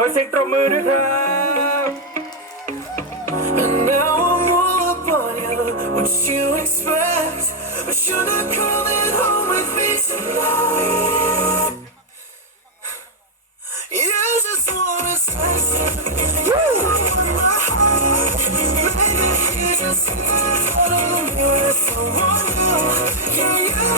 ขอเสียงตบมือด้วยครับ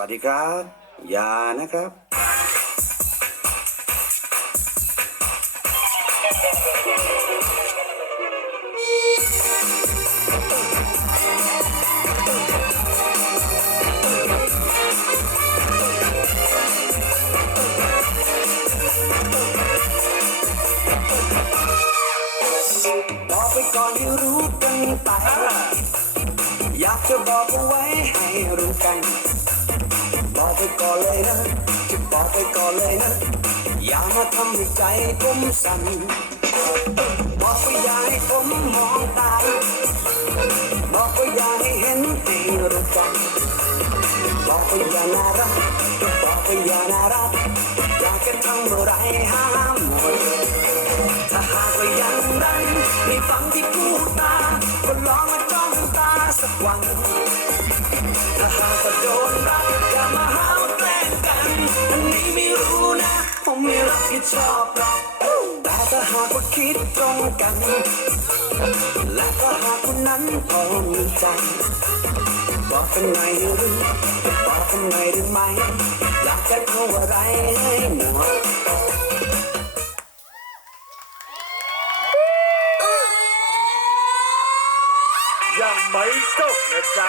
วัสดีครับยานะครับ บอกไปก่อนให้รู้กันไป อยากจะบอกเอาไว้ให้รู้กัน ไปก่อนเลยนะ อย่ามาทำให้ใจผมสั่นบอกว่าอย่าให้ผมมองตาบอกว่าอย่าให้เห็นให้รู้กันบอกว่าอย่าน่ารักบอกว่าอย่าน่ารักอยากจะทำอะไรห้ามหมดถ้าหากว่ายังรันไม่ฟังที่พูดมาก็ลองมาจ้องตาสักวันถ้าหากว่าโดนรัก ชอบหรอกแต่ถ้าหากว่าคิดตรงกัน และถ้าหากคนนั้นพอมีใจ บอกกันหน่อยรือบอกกันหน่อยได้ไหม อยากจะเข้าอะไรให้หมดยังไม่จบนะจ๊ะ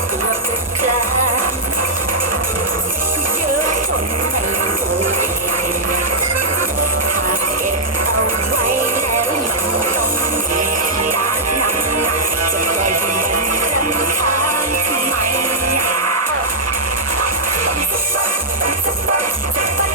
Bye.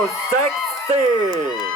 So sexy